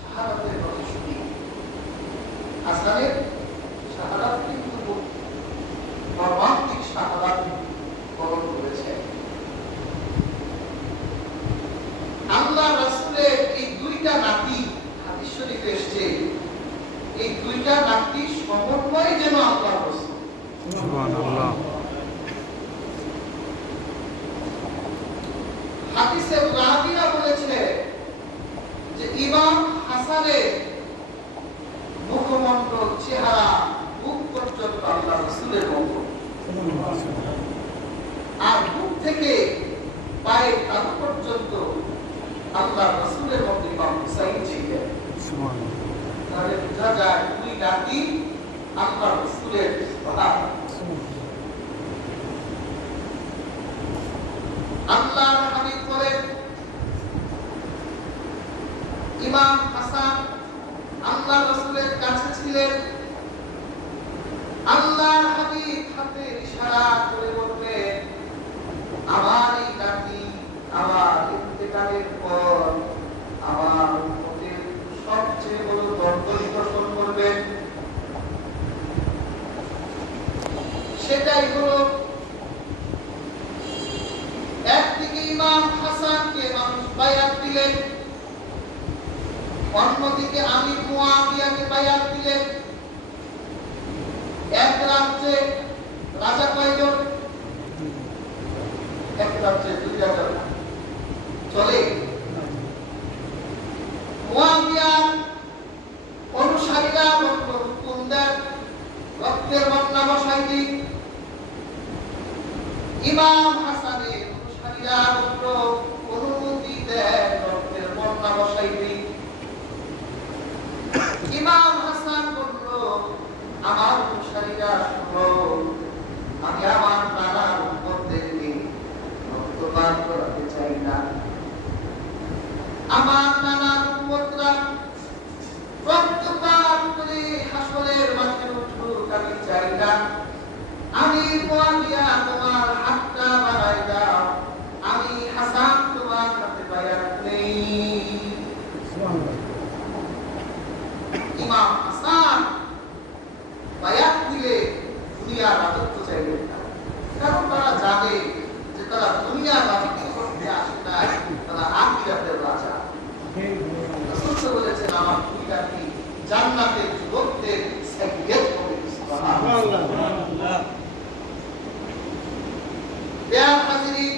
শাহাদাতের কথা শুনি। হাসানের শাহাদাত কিন্তু মর্মান্তিক শাহাদাত বরণ করেছে। আল্লাহ রাসূলের এই দুইটা নাতি হাদিস শরীফে এসেছে, এই দুইটা নাতি সমন্বয় যেন আল্লাহর রাসূল। সুবহানাল্লাহ। হাদিসে রাবিয়া বলেছে যে ইমাম হাসানের মুখমণ্ডল, চেহারা, বুক পর্যন্ত আল্লাহ রাসূলের মতো, আর বুক থেকে পায়ের তালু পর্যন্ত আল্লাহ রাসূলের মতো ইমাম হুসাইন ছিলেন। তাহলে বোঝা যায় দুই নাতি আল্লাহ রাসূলের সন্তান। আল্লাহর হাবিব বলেন, ইমাম হাসান আল্লাহ রাসূলের কাছে ছিলেন। আল্লাহর হাবিব হাতে ইশারা করে বললেন, আমার এই নাতি আমার ইন্তেকালের পর আমার উম্মতের সবচেয়ে বড় দ্বন্দ্ব নিরসন করবেন। সেটাই হলো, একদিকে ইমাম হাসানকে মানুষ বায়াত দিলেন, অন্যদিকে আমির মুয়াবিয়াকে বায়াত দিলেন। এক রাজ্যে রাজা কয়জন? এক রাজ্যে দুই রাজা চলে। মুয়াবিয়ার অনুসারীরা হুকুম দেন রক্তের বন্যা বসাইতে। ইমাম হাসানের অনুসারীরা অনুমতি দেন রক্তের বন্যা বসাইতে। ইমাম হাসান বলল, আমার অনুসারীরা শুনো, আমি আমার নানার উম্মতদেরকে রক্তপাত করাতে চাই না। আমার নানার উম্মতরা রক্তপাত করে হাসরের মাঠে উঠুক আমি চাই না। আমি মুয়াবিয়া তোমার হাতটা বাড়াই দাও, আমি হাসান তোমার হাতে বায়াত নেই। ইমাম হাসান বায়াত দিলে দুনিয়ার রাজত্ব চাইবেন না, কারণ তারা জানে যে তারা দুনিয়ার রাজত্ব করতে আসে না, তারা আখিরাতের রাজা। রাসূল বলেছেন, আমার দুই নাতি জান্নাতের যুবকদের সাইয়্যিদ হবে। সুবহানাল্লাহ। প্রিয় হাজিরিন,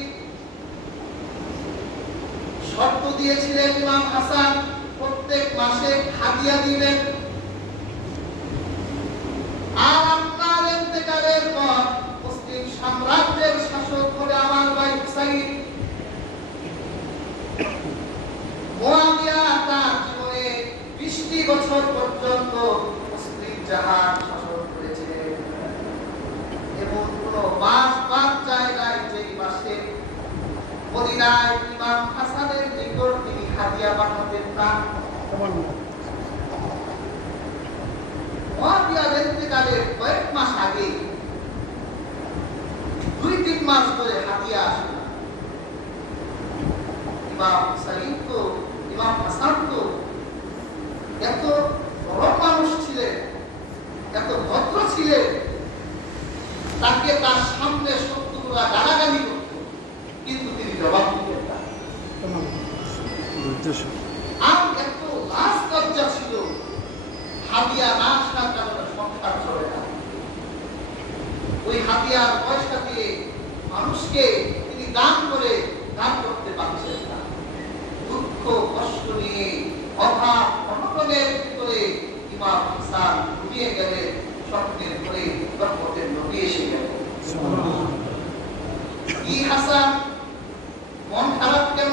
শর্ত দিয়েছিলেন ইমাম হাসান প্রত্যেক মাসে হাদিয়া দিবেন। আর আপনার ইন্তেকালের পর মুসলিম সাম্রাজ্যের শাসক হবে আমার ভাই হুসাইন। মুয়াবিয়া তার জীবনে 20 বছর পর্যন্ত মুসলিম জাহান শাসন করেছিলেন, এবং কোনো মাস বাদ যায় নাই যেই মাসে মদিনায় ইমাম হাসানের নিকট তিনি হাদিয়া পাঠাতেন না। মুয়াবিয়ার ইন্তেকালের কয়েক মাস আগে 2-3 মাস ধরে হাদিয়া আসে না। ইমাম হুসাইন তো, ইমাম হাসান তো এত বড় মানুষ ছিলেন, এত ভদ্র ছিলেন, তাকে তার সামনে শত্রুরা গালাগালি করত, কিন্তু তিনি জবাব দিতেন না। আর এত লাজ লজ্জা ছিল, হাদিয়া না আসার কারণে সংসার চলে না। ওই হাদিয়ার পয়সা দিয়ে মানুষকে তিনি দান করতে পারছেন না। দুঃখ কষ্ট নিয়ে অভাব অনটনের ভিতরে ইমাম হাসান ঘুমিয়ে গেলেন, স্বপ্নের ঘরে রহমতের নবী এসে গেলেন। কি হাসান, মন খারাপ কেন?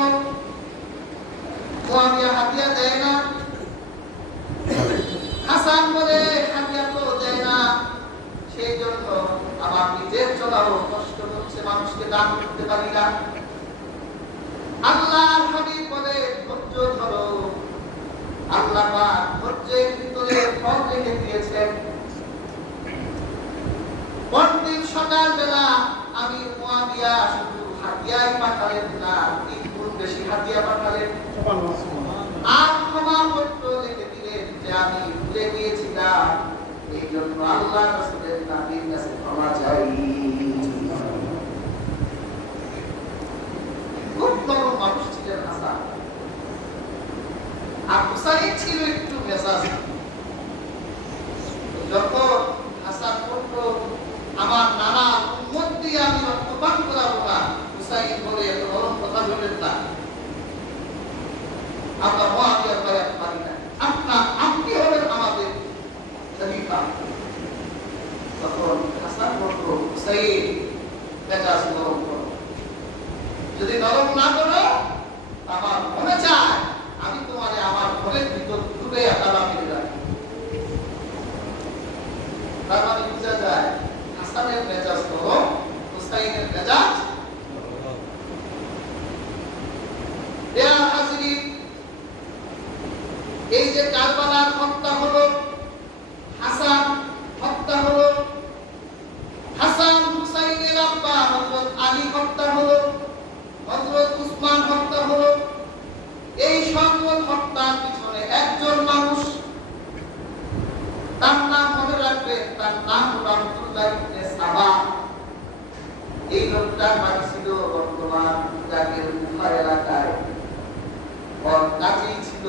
মুয়াবিয়া হাদিয়া দেয় না। হাসান বলে, হাদিয়া তো দেয় না, সেই জন্য আমার নিজের চলাও কষ্ট হচ্ছে, মানুষকে দান করতে পারি না। আল্লাহর হাবিব বলে, ধৈর্য ধরো, আল্লাহ পাক ধৈর্যের ভিতরে ফল রেখে দিয়েছেন। পরদিন সকালবেলা আমি মুয়াবিয়া শুধু হাদিয়াই পাঠালেন না, 3 গুণ বেশি হাদিয়া পাঠালেন। আর ক্ষমা করতে আমি ভুলে গিয়েছিলাম, এই জন্য আল্লাহ রাসূলের নবীর কাছে ক্ষমা চাই। খুব নরম মানুষ ছিলেন হাসান। আর হুসাইন ছিল একটু মেজাজ। যখন হাসান বলল আমার নানা উম্মত দিয়ে আমি রক্তপান করাবো না, হুসাইন বলে এত নরম কথা বললেন না, আমরা মুআবিয়ার বায়াত মানি না, আপনি হলেন আমাদের খলিফা। তখন হাসান বলল হুসাইন মেজাজ নরম করো, যদি নরম না করো আমার মনে চায় আমি তোমারে আমার ঘরের ভিতর ডুবে তালা মেরে রাখি। তার মানে বুঝা যায় হাসানের মেজাজ নরম, হুসাইনের মেজাজ। এই যে কারবালার হত্যা হলো, হাসান হত্যা হলো, হাসান হুসাইনের আব্বা হযরত আলী হত্যা হলো, হযরত উসমান হত্যা হলো, এই সকল হত্যার পিছনে একজন মানুষ, তার নাম মনে রাখবেন, তার নাম হলো আব্দুল্লাহ ইবনে সাবা। এই লোকটার বাড়ি ছিল বর্তমান ইরাকের কুফা এলাকায়। ওর কাছেই ছিল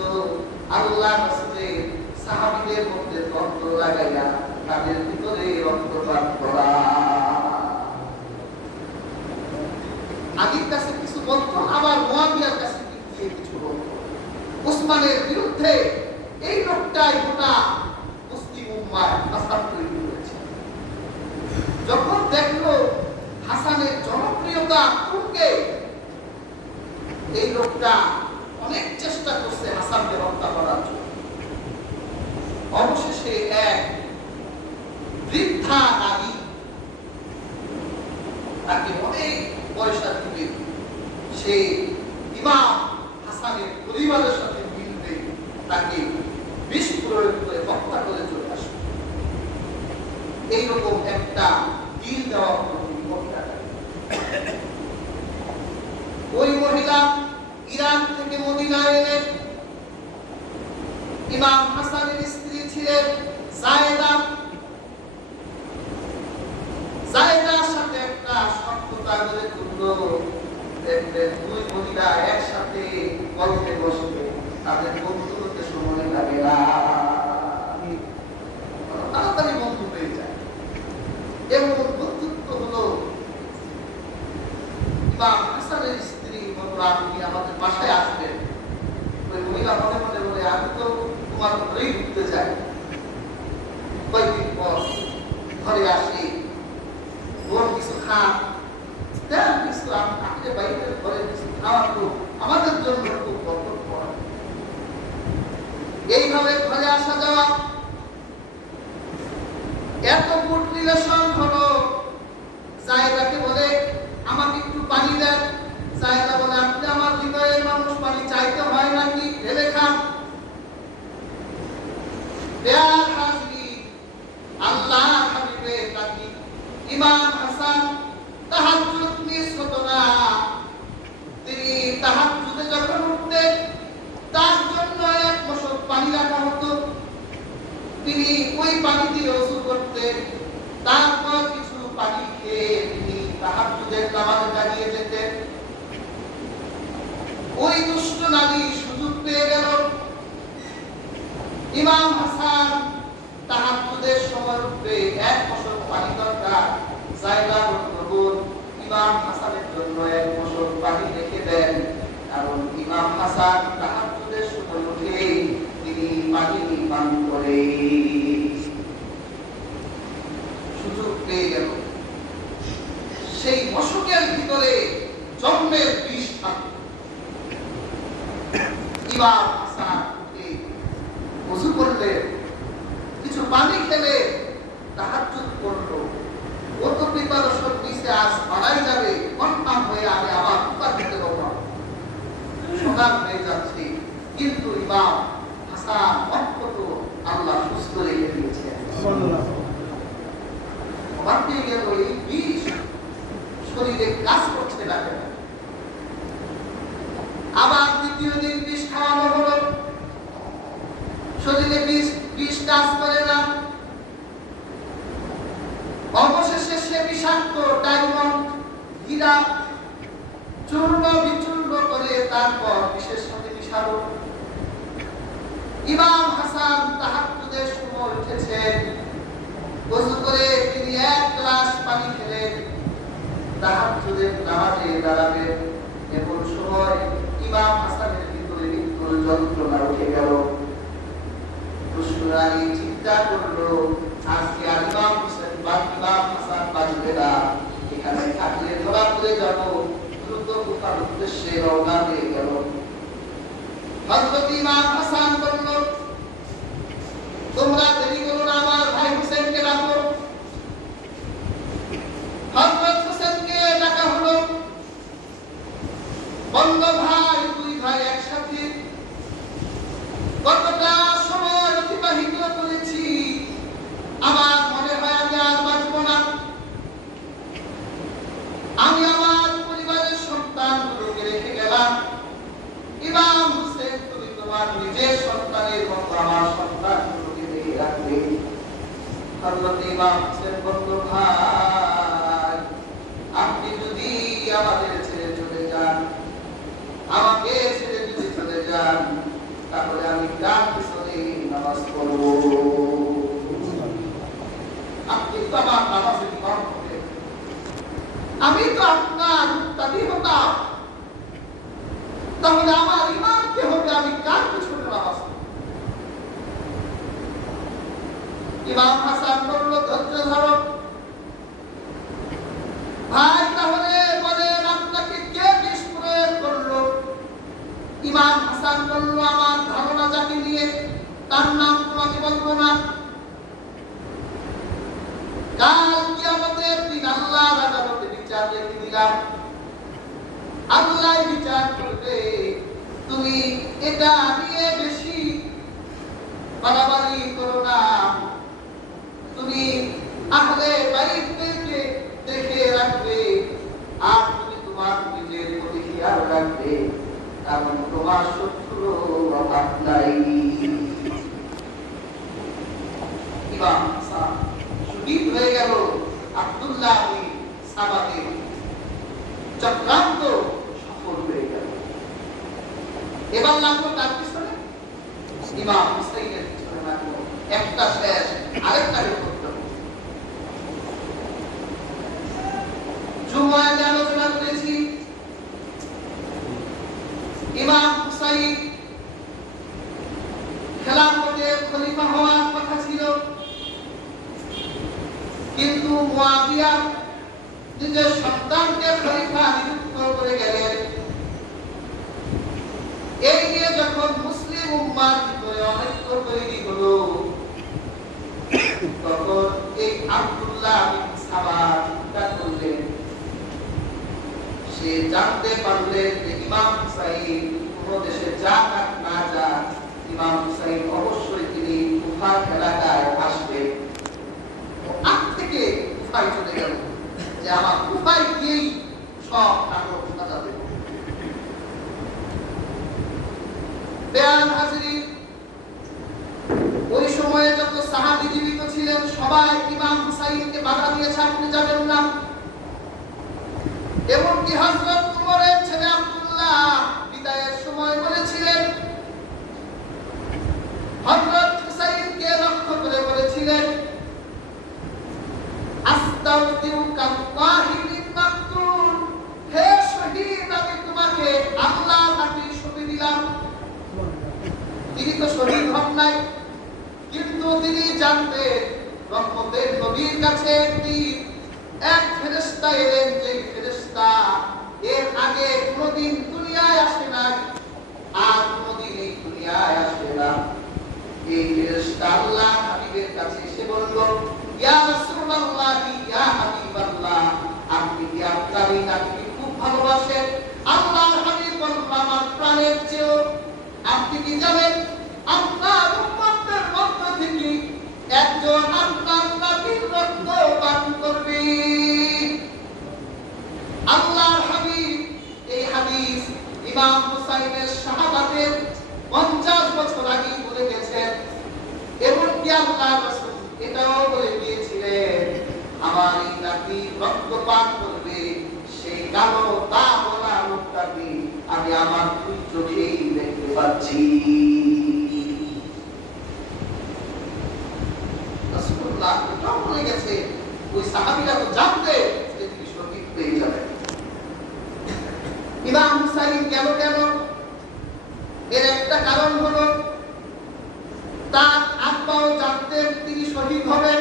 আল্লাহ রাসূলের সাহাবীদের মধ্যে দ্বন্দ্ব লাগাইয়া তাদের ভিতরে রক্তপাত করা। আলীর কাছে কিছু বলতো, আবার মুআবিয়ার কাছে কিছু বলতো। উসমানের বিরুদ্ধে এই লোকটাই গোটা মুসলিম উম্মাহ ফাসাদ তৈরি করেছে। যখন দেখলো হাসানের জনপ্রিয়তা তুঙ্গে, এই লোকটা অনেক চেষ্টা করছে হাসানকে হত্যা করার জন্য। অবশেষে এক বৃদ্ধা নারী তাকে অনেক পয়সা দিবে, সে ইমাম হাসানের পরিবারের সাথে মিলবে, তাকে বিষ প্রয়োগ করে হত্যা করে চলে আসবে। এইরকম একটা ডিল দেওয়া হলো ওই মহিলা ইরান থেকে মদিনায় এলেন। ইমাম হাসানের স্ত্রী ছিলেন জায়েদা। জায়েদার সাথে একটা শত্রুতা গড়ে তুললো। দেখবেন দুই মহিলা একসাথে গল্পে বসবে, তাদের বন্ধু হতে সময় লাগে না, তাড়াতাড়ি বন্ধু হয়ে যায়। এমন বন্ধুত্ব হলো ইমাম হাসানের স্ত্রী বলল আপনি আমাদের বাসায় আসবেন। ওই মহিলা মনে মনে বলে আমি তো তোমার ঘরেই ঢুকতে চাই। কয়েকদিন পর ঘরে আসি, বোন কিছু খান, দেন কিছু, আপনি বাইরের ঘরে কিছু খাওয়া তো আমাদের জন্য খুব বরকত পড়ে। এইভাবে ঘরে আসা যাওয়া, এত গুড রিলেশন হলো। জায়েদাকে বলে আমাকে একটু পানি দেন। জায়েদা বলে আপনি আমার হৃদয়ের মানুষ, পানি চাইতে হয় নাকি, ঢেলে খান। আল্লাহ হাবিবে তাকি ইমাম হাসান তাহাজ্জুদ মিস হতো না। তিনি তাহাজ্জুদে যখন উঠতেন তার জন্য এক মশক পানি রাখা হতো, তিনি ওই পানি দিয়ে ওযু করতেন। তারপর কিছু পানি খেয়ে তিনি তাহাজ্জুদের নামাজে দাঁড়িয়ে যেতেন। ওই দুষ্ট নারী সুযোগ পেয়ে গেল। ইমাম হাসান তাহাজ্জুদের সময় উঠবে, এক মশক পানি দরকার। জায়গা বলুন ইমাম হাসানের জন্য এক মশক পানি রেখে দেন, কারণ ইমাম হাসান তাহাজ্জুদের সময় উঠে তিনি পানি পান করে। সুযোগ পেয়ে গেল। সেই মশকের ভিতরে জন্মের বিষ থাকে। ইমাম হাসান ওযু করলে, কিছু পানি খেলে, তাহাজ্জুদ করলো। ও তো প্রিপারেশন নিচে আজ মারাই যাবে, কনফার্ম হয়ে আমি আবার উপার দিতে পারবো, সকাল হয়ে যাচ্ছে। কিন্তু ইমাম হাসান অন্তত আল্লাহ সুস্থ রেখে দিয়েছে। অবাক হয়ে গেল, এই বিষ শরীরে কাজ করছে না কেন? আবার দ্বিতীয় দিন বিষ খাওয়ানো হলো, শরীরে বিষ কাজ করে না। অবশেষে সে বিষাক্ত ডায়মন্ড হীরা চূর্ণ বিচূর্ণ করে তারপর বিশেষ সাথে মিশালো। ইমাম হাসান তাহাজ্জুদের সময় উঠেছেন, ওযু করে তিনি এক গ্লাস পানি খেলেন, তাহাজ্জুদের নামাজে দাঁড়াবেন। এমন সময় ইমাম হাসানের ভিতরে মৃত্যুর যন্ত্রণা উঠে গেল। দুশমনানি চিন্তা করলো, আজকে আর ইমাম হাসান বাঁচবে না, এখানে থাকলে ধরা পড়ে যাব। দ্রুত কুফার উদ্দেশ্যে রওনা হয়ে গেল। হযরত ইমাম হাসান বলল, তোমরা দেরি করো না, আমার ভাই হোসেনকে ডাকো। হযরত হোসেনকে ডাকা হলো। বলল, ভাই, দুই ভাই একসাথে কতটা সময় অতিবাহিত করেছি, আমার মনে হয় আমি আর বাঁচব না। আমি আমার পরিবারের সন্তানগুলোকে রেখে গেলাম। ইমাম হোসেন, তুমি তোমার নিজের সন্তানের মতো আমার সন্তানগুলোকে রেখে রাখবে। হযরত ইমাম হোসেন বলল, ভাই, আপনি যদি আমাদের ছেড়ে চলে যান, আমাকে ছেড়ে যদি চলে যান, তাহলে আমি কার পিছনে নামাজ পড়ব? আপনি তো আমার নামাজের ইমাম হবেন, আমি তো আপনার মুক্তাদি হতাম, তাহলে আমার ইমাম কে হবে? আমি কার পিছনে নামাজ পড়ব? ইমাম হাসান বলল, ধৈর্য ধরো ভাই, তাহলে বলেন আপনাকে কে বিষ প্রয়োগ করলো? ইমাম হাসান বলল, আমার ধারণা যাকে নিয়ে, তার নাম তোমাকে বলবো না। কাল কিয়ামতের দিন আল্লাহর আদালতে বিচার রেখে দিলাম, আল্লাহ বিচার করবে। তুমি এটা নিয়ে বেশি বাড়াবাড়ি করো না, তুমি আহলে বাইতদেরকে দেখে রাখবে, আর তুমি তোমার নিজের প্রতি খেয়াল রাখবে, কারণ তোমার শত্রুর অভাব নাই। ইমাম হাসান শহীদ হয়ে গেল। আব্দুল্লাহ বিন সাবাতের চক্রান্ত সফল হয়ে গেল। এবার লাগলো তার পিছনে ইমাম হুসাইনের পিছনে লাগলো। একটা শেষ, আরেকটা করতে হবে। জুমায় আলোচনা করেছি, ইমাম হুসাইন খেলাফতের খলিফা হওয়ার কথা ছিল, কিন্তু মুয়াবিয়া নিজের সন্তানকে খলিফা নিযুক্ত করে গেলেন। এই নিয়ে যখন মুসলিম উম্মার ভিতরে অনৈক্য তৈরি হলো, তখন এই আব্দুল্লাহ বিন সাবা চিন্তা করলেন। সে জানতে পারলেন যে ইমাম হুসাইন কোন দেশে যাক আর না যাক, ইমাম হুসাইন অবশ্যই তিনি কুফার এলাকায় আসবেন। আগ থেকে কুফায় চলে গেল, যে আমার কুফায় গিয়েই সব নাটক সাজাতে হবে। বেয়ান হাজির, ওই সময়ে যত সাহাবী জীবিত ছিলেন সবাই ইমাম হুসাইনকে বাধা দিয়েছে, আপনি যাবেন না। এমনকি হযরত উমরের ছেলে আব্দুল্লাহ বিদায়ের সময় বলেছিলেন, হযরত হুসাইনকে লক্ষ্য করে বলেছিলেন, আস্তাগফিরুকাল্লাহি মিন মাকতুল, হে শহীদ, আমি তোমাকে আল্লাহর হাতে সঁপে দিলাম। তিনি তো শহীদ হন নাই, কিন্তু তিনি জানতেন রহমতের নবীর কাছে এক ফেরেশতা এলেন, যে ফেরেশতা এর আগে কোনদিন দুনিয়ায় আসে নাই, আর কোনদিন এই দুনিয়ায় আসবে না। এই ফেরেশতা আল্লাহর হাবিবের কাছে এসে বলল, ইয়া রাসূলুল্লাহ, ইয়া হাবিবাল্লাহ, আপনি কি আপনার এই নাতিকে খুব ভালোবাসেন? আল্লাহর হাবিব বলল, আমার প্রাণের চেয়েও। আপনি কি জানেন আপনার উম্মতের মধ্য থেকে একজন আপনার নাতির রক্ত পান করবে? আল্লাহর হাবিব এই হাদিস ইমাম হুসাইনের শাহাদাতের 50 বছর আগে বলে গেছেন। এবং কি রক্তপাত করবে, সেই কালো তা বলা লোকটাকে আমি আমার দুই চোখেই দেখতে পাচ্ছি। রাসূলুল্লাহ এটাও বলে গেছে, ওই সাহাবীরা তো জানতে যে তিনি শহীদ হয়ে যাবেন। ইমাম হুসাইন কেন এর একটা কারণ হলো তার আব্বাও জানতেন তিনি শহীদ হবেন।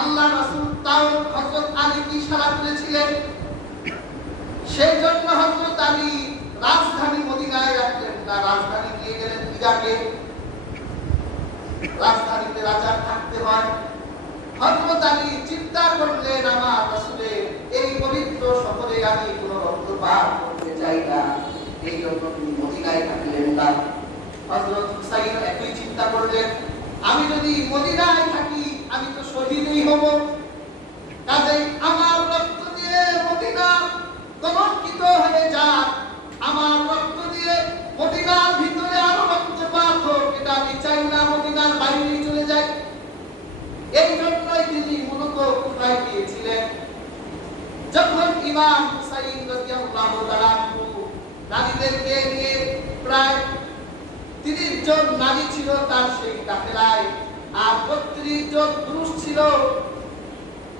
আল্লাহ রাসূল তাও হযরত আলীকে ইশারা করেছিলেন, সেই জন্য হযরত আলী রাজধানী মদিনায় রাখলেন না, রাজধানী নিয়ে গেলেন ইরাকে। রাজধানীতে রাজার থাকতে হয়। হযরত আলী চিন্তা করলেন, আমার রাসূলের এই পবিত্র শহরে আমি কোনো রক্তপাত করতে চাই না, এই জন্য তিনি মদিনায় থাকলেন না। হযরত হুসাইন একই চিন্তা করলেন, আমি যদি মদিনায় থাকি আমি তো শহীদই হব, কাজেই আমার রক্ত দিয়ে মদিনা কলঙ্কিত হয়ে যাক, আমার রক্ত দিয়ে মদিনার ভিতরে আরো রক্তপাত হোক, এটা আমি চাই না, মদিনার বাইরে চলে যায়। এই জন্যই তিনি মূলত কুফায় গিয়েছিলেন। যখন ইমাম হুসাইন রাদিয়াল্লাহু তাআলা নারীদেরকে নিয়ে প্রায় 30 জন নারী ছিল তার সেই কাফেলায়, আর 32 জন পুরুষ ছিল,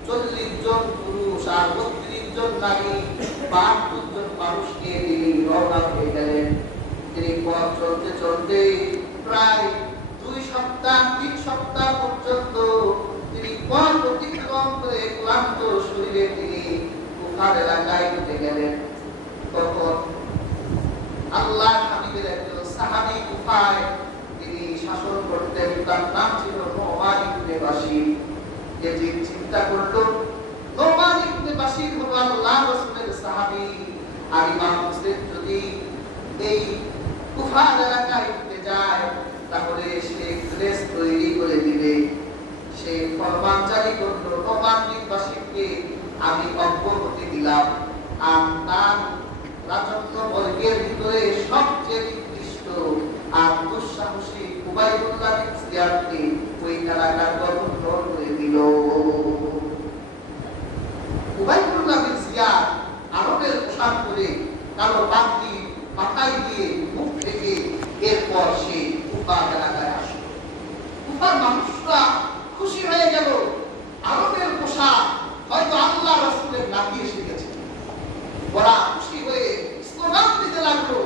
40 জন পুরুষ আর 32 জন নারী, 72 জন মানুষকে তিনি রওনা হয়ে গেলেন। তিনি পথ চলতে চলতে প্রায় 2 সপ্তাহ 3 সপ্তাহ পর্যন্ত তিনি পথ অতিক্রম করে ক্লান্ত শরীরে তিনি কুফার এলাকায় ঢুকে গেলেন। তখন আল্লাহ হাবিবের একজন সাহাবী কুফায় তিনি শাসন করতেন, তার নাম ছিল নোমান ইবনে বাশির। যে চিন্তা করলো নোমান ইবনে বাশির হলো আল্লাহ রাসূলের সাহাবী, আর ইমাম মুসলিম যদি এই কুফার এলাকায় ঢুকে যায় তাহলে সে ড্রেস তৈরি করে দিবে। সে ফরমান জারি করলো, নোমান ইবনে বাশিরকে আমি অব্যাহতি দিলাম, আর তার রাজত্ব বর্গের ভিতরে সবচেয়ে নিকৃষ্ট আর দুঃসাহসী উবাইদুল্লাহ বিন জিয়াদকে ওই এলাকার গভর্নর করে দিল। উবাইদুল্লাহ বিন জিয়াদ আরবের পোশাক পরে, কালো পাগড়ি মাথায় দিয়ে, মুখ থেকে, এরপর সে কুফা এলাকায় আসলো। কুফার মানুষরা খুশি হয়ে গেল, আরবের পোশাক হয়তো আল্লাহ রাসূলের নাকি এসে গেছে। ওরা খুশি হয়ে স্লোগান দিতে লাগলো।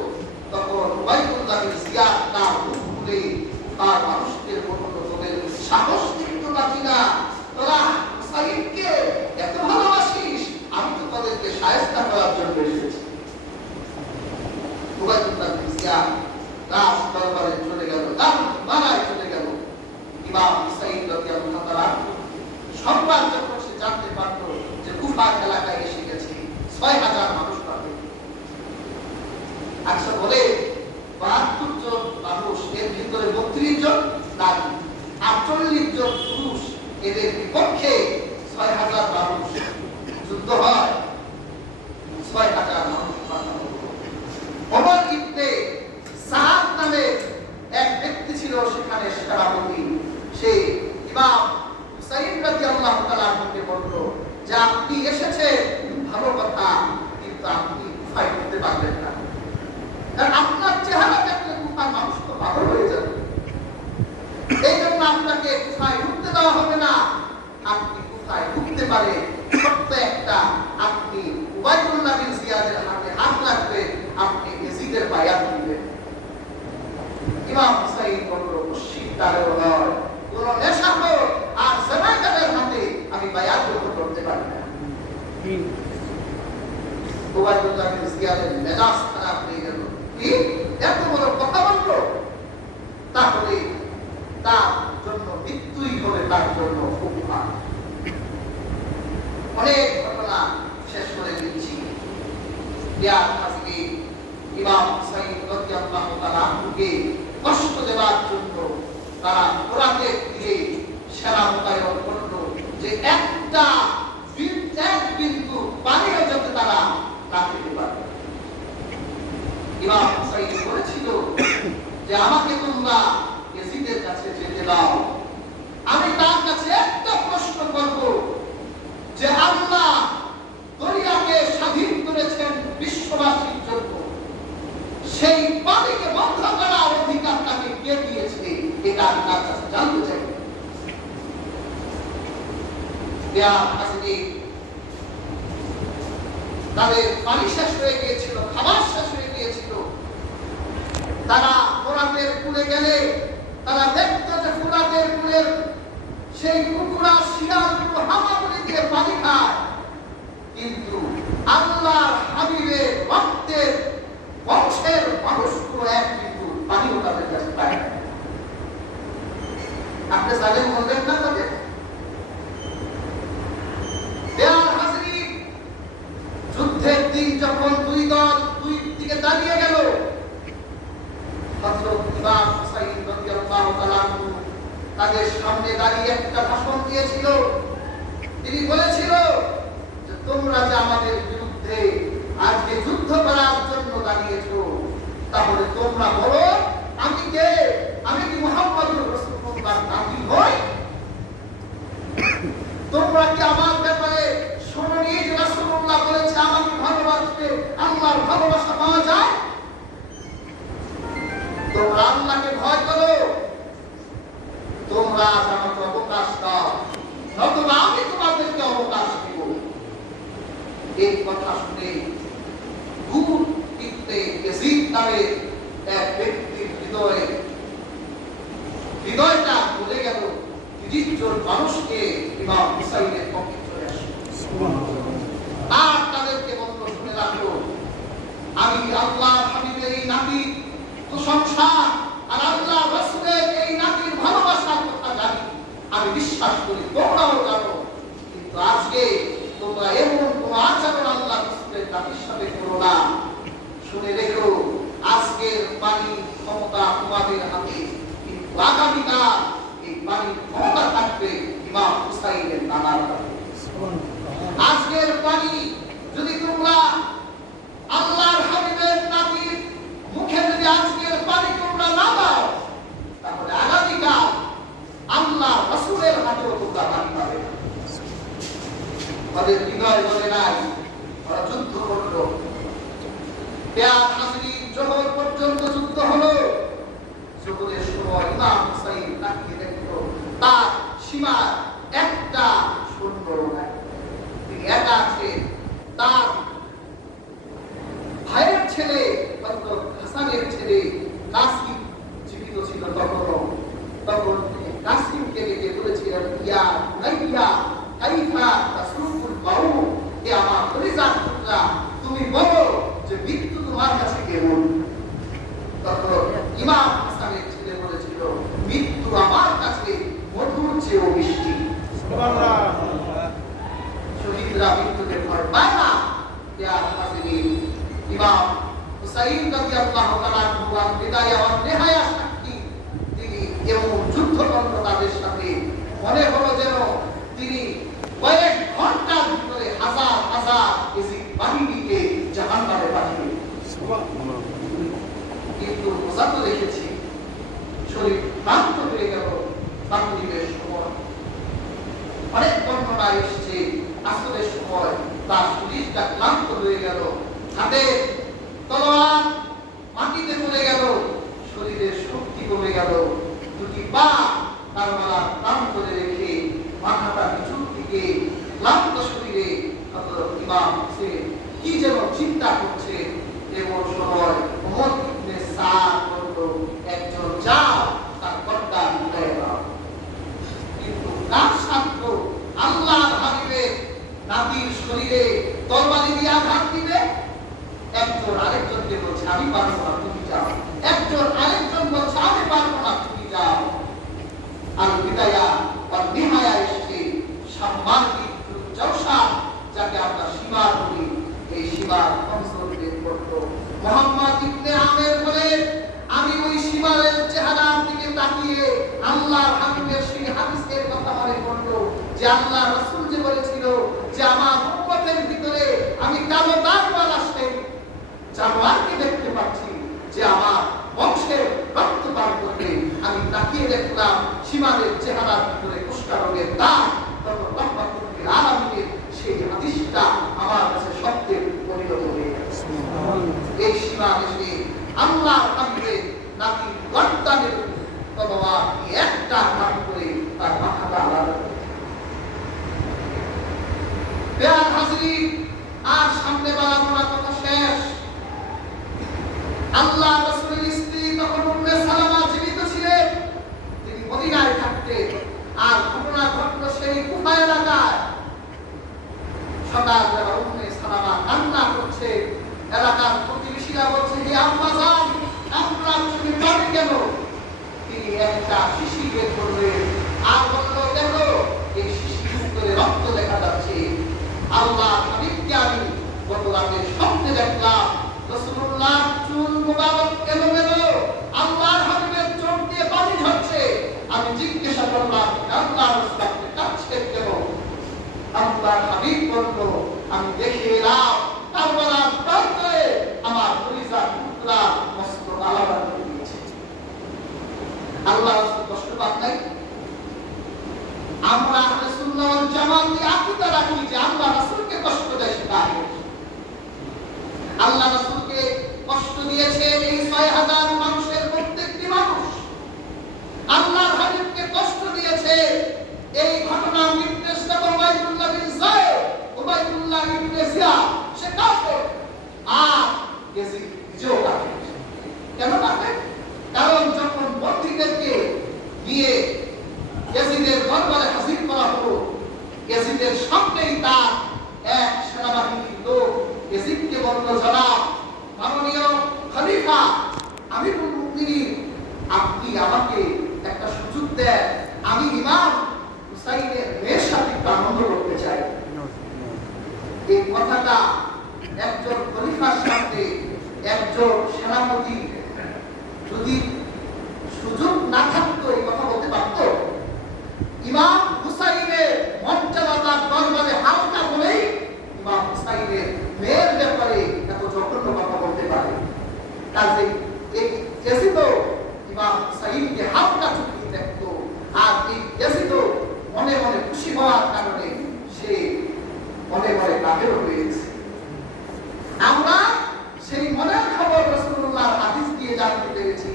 তখন উবাইদুল্লাহ বিন জিয়াদ তার মুখ খুলে তার মানুষদের বলল, তোদের সাহস কিন্তু বাকি না, তোরা হুসাইনকে এত ভালোবাসিস, আমি তো তাদেরকে শায়েস্তা করার জন্য এসেছি। উবাইদুল্লাহ বিন জিয়াদ রাজ দরবারে চলে গেল, মারায় চলে গেল। ইমাম হুসাইন রাদিয়াল্লাহু তাআলা সংবাদ যখন সে জানতে পারল যে কুফা এলাকায় এসে গেছে, 6000 মানুষ পাবে। আচ্ছা বলে 72 জন মানুষ, এর ভিতরে 32 জন নারী, 48 জন পুরুষ, এদের বিপক্ষে 6000 মানুষ যুদ্ধ হয়। 6000 মানুষ পাঠানো হলো। ওমর ইবনে সাদ নামে এক ব্যক্তি ছিল সেখানে সেনাপতি। সে ইমাম হুসাইন রাদিয়াল্লাহু তাআলা কে বলল যে আপনি এসেছেন ভালো কথা, কিন্তু আপনি কুফায় ঢুকতে পারবেন না, কারণ আপনার চেহারা দেখলে কুফার মানুষ তো পাগল হয়ে যাবে। এই জন্য আপনাকে কুফায় ঢুকতে দেওয়া হবে না। আপনি কুফায় ঢুকতে পারে ছোট্ট একটা, আপনি উবাইদুল্লাহ বিন জিয়াদের হাতে হাত রাখবেন, আপনি ইয়াজিদের বায়াত দিবেন। ইমাম হুসাইন বলল, মুশরিক তারেও নয়, কোন নেশাখোর আর জানাজাদের হাতে আমি বায়াত গ্রহণ করতে পারি না। উবাইদুল্লাহ বিন জিয়াদের মেজাজ খারাপ হয়ে গেল, কি এত বড় কথা বলল, তাহলে তার জন্য মৃত্যুই হবে তার জন্য উপহার। অনেক ঘটনা শেষ করে দিচ্ছি। ইমাম হুসাইন রাদিয়াল্লাহু তাআলা আনহুকে কষ্ট দেওয়ার জন্য তারা ফোরাতের তীরে সেনা মোতায়েন করলো, যে একটা বিন্দু পানিও যাতে তারা না খেতে পারে। ইমাম হুসাইন বলেছিল যে আমাকে তোমরা ইয়াজিদের কাছে যেতে দাও, আমি তার কাছে একটা প্রশ্ন করব যে আল্লাহ এটা আমি তার কাছে জানতে চাই। তাদের পানি শেষ হয়ে গিয়েছিল, খাবার শেষ হয়ে গিয়েছিল। তারা ফোরাতের কূলে গেলে তারা দেখতো যে ফোরাতের কূলের সেই কুকুরা শিয়ালগুলো হামাগুড়ি দিয়ে পানি খায়, কিন্তু আল্লাহর হাবিবের ভক্তের বংশের মানুষগুলো এক কিন্তু পানিও তাদের কাছে পায় না। আপনি জানেন বলবেন না তাদের যুদ্ধের দিন যখন দুই দল দুই দিকে দাঁড়িয়ে গেল, হযরত ইমাম হুসাইন রাদিয়াল্লাহু তাআলা তাদের সামনে দাঁড়িয়ে একটা ভাষণ দিয়েছিল। তিনি বলেছিল যে তোমরা যে আমাদের বিরুদ্ধে আজকে যুদ্ধ করার জন্য দাঁড়িয়েছো, তাহলে তোমরা বলো আমি কে? আমি কি মুহাম্মদুর রাসূলুল্লাহর নাতি হই? তোমরা কি আমার ব্যাপারে শুনোনি যে রাসূলুল্লাহ বলেছে আমাকে ভালোবাসলে আল্লাহর ভালোবাসা পাওয়া যায়? তোমরা আল্লাহকে ভয় করো, তোমরা আমাকে অবকাশ দাও, নতুবা আমি তোমাদেরকে অবকাশ দেব। এই কথা শুনে দূর থেকে ইয়াজিদ নামের এক ব্যক্তির হৃদয়টা বলে গেল, ৩০ জন মানুষকে ইমাম হুসাইনের পক্ষে চলে আসে। আর তাদেরকে বলল, শুনে রাখো, আমি আল্লাহর হাবিবের এই নাতির প্রশংসা আর আল্লাহ রাসূলের এই নাতির ভালোবাসার কথা জানি, আমি বিশ্বাস করি, তোমরাও জানো। কিন্তু আজকে তোমরা এমন কোন আচরণ আল্লাহ রাসূলের নাতির সাথে করো না। শুনে রেখো, আজকের পানি ক্ষমতা তোমাদের হাতে, কিন্তু আগামীকাল এই পানির ক্ষমতা থাকবে ইমাম হুসাইনের নানার হাতে। আজকের পানি যদি তোমরা আল্লাহর হাবিবের নাতির মুখে যদি আজকের পানি তোমরা না দাও, তাহলে আগামীকাল আল্লাহ রাসূলের হাতেও তোমরা পানি পাবে। তাদের হৃদয় বলে নাই, ওরা যুদ্ধ করলো। জোহর পর্যন্ত যুদ্ধ হলো। জোহরের সময় ইমাম হুসাইন তাকিয়ে দেখলো তার সীমা একটা সৈন্য নাই, তিনি একা আছেন। তার ভাইয়ের ছেলে হযরত হাসানের ছেলে কাসিম জীবিত ছিল তখন তিনি কাসিমকে ডেকে বলেছিলেন, ইয়া নাইয়া কাইফা তাসরুফুল বাউ, হে আমার কলিজার টুকরা, তুমি বলো যে মৃত্যু তোমার কাছে কেমন? তখন ইমাম হাসানের ছেলে বলেছিল, মৃত্যু আমার কাছে মধুর চেয়েও মিষ্টি। সুবহানাল্লাহ। শহীদরা মৃত্যুকে ভয় পায় না। ইয়া হাসিন ইমাম হুসাইন রাদিয়াল্লাহু তাআলা ভগবান বিদায়া ও নেহায়া সাক্ষী, তিনি এমন যুদ্ধ করলেন তাদের সাথে, মনে হলো যেন তিনি কয়েক ঘন্টার ভিতরে হাজার হাজার ইজিদ বাহিনীকে জাহান্নামে পাঠিয়ে। সুবহানাল্লাহ। কিন্তু রোজা তো রেখেছি, শরীর ক্লান্ত হয়ে গেল। মাগরিবের সময় অনেক বর্ণনা এসেছে, আসরের সময় তার শরীরটা ক্লান্ত হয়ে গেল, হাতে তলোয়ার মাটিতে পড়ে গেল, শরীরের শক্তি কমে গেল। দুটি পা কারবালার প্রাণ করে রেখে মাথাটা নিচুর দিকে ক্লান্ত শরীরে হযরত ইমাম হুসেন কি যেন চিন্তা করছে। এমন সময় ওমর ইবনে সাদ বলল, একজন যাও তার গর্দা উঠায় দাও। কিন্তু কার সাধ্য আল্লাহর হাবিবের নাতির শরীরে তরবারি দিয়ে আঘাত দিবে? একজন আরেকজনকে বলছে, আমি পারবো না, তুমি যাও। একজন আরেকজন বলছে, আমি পারবো না, তুমি যাও। আর বিদায়া আর নিহায়া এসেছে সম্মানিত জলসা, যাকে আমরা সীমা বলি। এই সীমার অংশকে করতো মুহাম্মদ ইবনে আমের বলে, আমি ওই সীমারের চেহারার দিকে তাকিয়ে আল্লাহর হাবিবের সেই হাদিসের কথা মনে পড়লো যে আল্লাহ রাসূল যে বলেছিল যে আমার উম্মতের ভিতরে আমি কালো দাগওয়ালা সেই জানোয়ারকে দেখতে পাচ্ছি যে আমার বংশের রক্ত পান করবে। আমি তাকিয়ে দেখলাম সীমারের চেহারার ভিতরে কুষ্টা রঙের দাগ। তখন রহমাতুল আলামিনের সেই হাদিসটা আমার কাছে সত্যের পরিণত হয়ে গেছে। এই সীমা এসে আল্লাহর হাবিবের নাতির গর্দানের তলোয়ার আপনি একটা কাম করে তার মাথাটা আলাদা করে বেয়ার হাজির। আর সামনে বাড়াবো না, কথা শেষ। আল্লাহ রাসূলের স্ত্রী তখন উম্মে সালামা জীবিত ছিলেন, তিনি মদিনায় থাকতেন। আর ঘটনা ঘটলো সেই কুফা এলাকায়। সকালবেলা উম্মে সালামা কান্না করছে, এলাকার প্রতিবেশীরা বলছে, হে আম্মা জান, আপনার চোখে পানি কেন? তিনি একটা শিশি বের করলেন আর বলল, দেখো এই শিশির ভিতরে রক্ত দেখা যাচ্ছে। আল্লাহ হাবিবকে আমি গত রাতে স্বপ্নে দেখলাম রাসূলুল্লাহ চুল মুবারক এলোমেলো, আল্লাহর হাবিবের চোখ দিয়ে পানি ঝরছে। আমি জিজ্ঞাসা করলাম, আল্লাহর রাসূল আপনি কাঁদছেন কেন? আল্লাহর হাবিব বলল, আমি দেখে এলাম কারবালার প্রান্তরে আমার কলিজার টুকরা মস্ত আলাদা করে দিয়েছে। আল্লাহ রাসূল কষ্ট পান নাই? আমরা আহলে সুন্নাহ ওয়াল জামাতে আকীদা রাখি যে আল্লাহ রাসূলকে কষ্ট দেয় সেটা আল্লাহ রাসূলকে কষ্ট দিয়েছে এই ৬০০০ মানুষের প্রত্যেকটি মানুষ। আল্লাহর হাবিবকে কষ্ট দিয়েছে এই ঘটনা নির্দেশ দেন উবাইদুল্লাহ বিন যায়েদ, উবাইদুল্লাহ ইবনে জিয়াদ, সে কাফের। আর ইয়াজিদ নিজেও কাফের। কেন কাফের? কারণ যখন বন্দীদেরকে নিয়ে ইয়াজিদের দরবারে হাজির করা হলো, ইয়াজিদের সামনেই তার এক সেনাবাহিনীর লোক ইয়াজিদকে বলল, জনাব মাননীয় খলিফা আমিরুল মুমিনিন, আপনি আমাকে একটা সুযোগ দেন, আমি ইমাম হুসাইনের মেয়ের সাথে একটু আনন্দ করতে চাই। এই কথাটা একজন খলিফার সামনে একজন সেনাপতি যদি সুযোগ না থাকতো এই কথা বলতে পারত? ইমাম হুসাইনের মর্যাদার দরবারে হালকা বলেই ইমাম হুসাইনের মেয়ের ব্যাপারে এত জঘন্য কথা বলতে পারে। কাজে এই ইয়াজিদ ইমাম হুসাইনকে হালকা চোখে দেখত। আর এই ইয়াজিদ মনে মনে খুশি হওয়ার কারণে সে মনে মনে কাফের হয়ে গেছে। আমরা সেই মনের খবর রাসূলুল্লাহর হাদিস দিয়ে জানতে পেরেছি।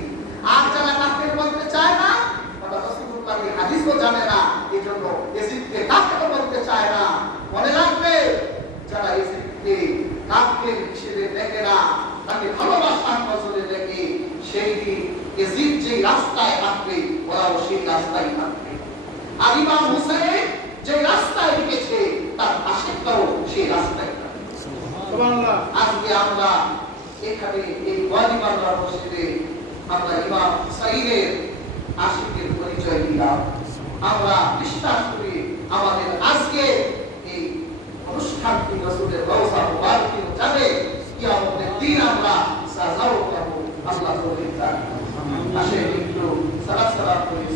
আর যারা কাফের বলতে চায় না, তারা রাসূলুল্লাহর হাদিসও জানে না, এজন্য ইয়াজিদকে কাফের বলতে চায় না। মনে রাখবে, যারা ইয়াজিদকে কাফের হিসেবে দেখে না, তাকে ভালোবাসার নজরে দেখে, সেই দিন ইয়াজিদ যে রাস্তায় হাঁটবে ওরাও সেই রাস্তায় হাঁটবে। আর ইমাম হুসাইন যে রাস্তায় ঢুকেছে তার আশিকরাও সেই রাস্তায় হাঁটবে। সুবহানাল্লাহ। আজকে আমরা এখানে এই ওয়ালিমাল্লাহ মসজিদে আমরা ইমাম হুসাইনের আশিকের পরিচয় দিলাম। আমরা বিশ্বাস করি আমাদের আজকে এই অনুষ্ঠানটি রাসূলের রওজা মুবারকে যাবে, কিয়ামতের দিন আমরা সাজাও পাবো। আল্লাহ তৌফিক দান করুন। আসেন একটু সালাত করি।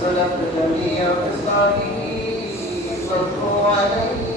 حسنت جميع خصاله صلوا عليه